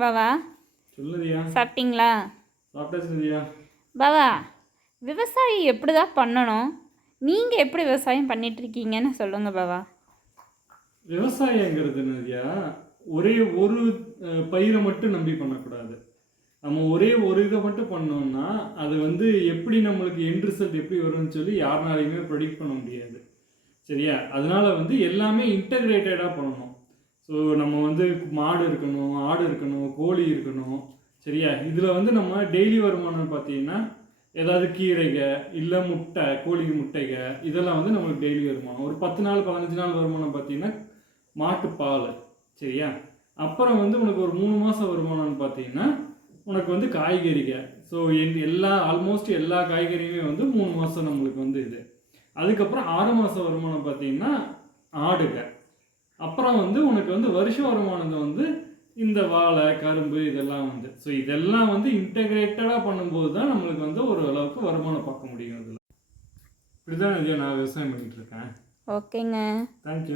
பாவா சொல்லுதியா? சாப்பிட்டீங்களா? சாப்பிட்டாச்சுதியா. பாவா, விவசாயி எப்படி தான் பண்ணணும்? நீங்கள் எப்படி விவசாயம் பண்ணிகிட்ருக்கீங்கன்னு சொல்லுங்கள் பாவா. விவசாயங்கிறது என்னதியா, ஒரே ஒரு பயிரை மட்டும் நம்பி பண்ணக்கூடாது. நம்ம ஒரே ஒரு இதை மட்டும் பண்ணோம்னா அது வந்து எப்படி நம்மளுக்கு எண்ட் ரிசல்ட் எப்படி வரும்னு சொல்லி யாருனாலையுமே ப்ரெடிக்ட் பண்ண முடியாது. சரியா? அதனால வந்து எல்லாமே இன்டகிரேட்டடாக பண்ணணும். ஸோ நம்ம வந்து மாடு இருக்கணும், ஆடு இருக்கணும், கோழி இருக்கணும். சரியா? இதில் வந்து நம்ம டெய்லி வருமானம் பார்த்தீங்கன்னா ஏதாவது கீரைகள் இல்லை முட்டை, கோழி முட்டைகள் இதெல்லாம் வந்து நம்மளுக்கு டெய்லி வருமானம். ஒரு 10 நாள் 15 நாள் வருமானம் பார்த்தீங்கன்னா மாட்டுப்பால். சரியா? அப்புறம் வந்து உனக்கு ஒரு 3 மாதம் வருமானம்னு பார்த்தீங்கன்னா உனக்கு வந்து காய்கறிகள். ஸோ ஆல்மோஸ்ட் எல்லா காய்கறியுமே வந்து 3 மாதம் நம்மளுக்கு வந்து இது. அதுக்கப்புறம் 6 மாதம் வருமானம் பார்த்தீங்கன்னா ஆடுகள். அப்புறம் வந்து உனக்கு வந்து வருஷ வருமானத்தை வந்து இந்த வாழை, கரும்பு இதெல்லாம் வந்து. ஸோ இதெல்லாம் வந்து இன்டகிரேட்டடாக பண்ணும்போது தான் நம்மளுக்கு வந்து ஒரு அளவுக்கு வருமானம் பார்க்க முடியும். இதில் இப்படி தான் நான் விவசாயம் பண்ணிகிட்டு இருக்கேன். ஓகேங்க. தேங்க்யூ.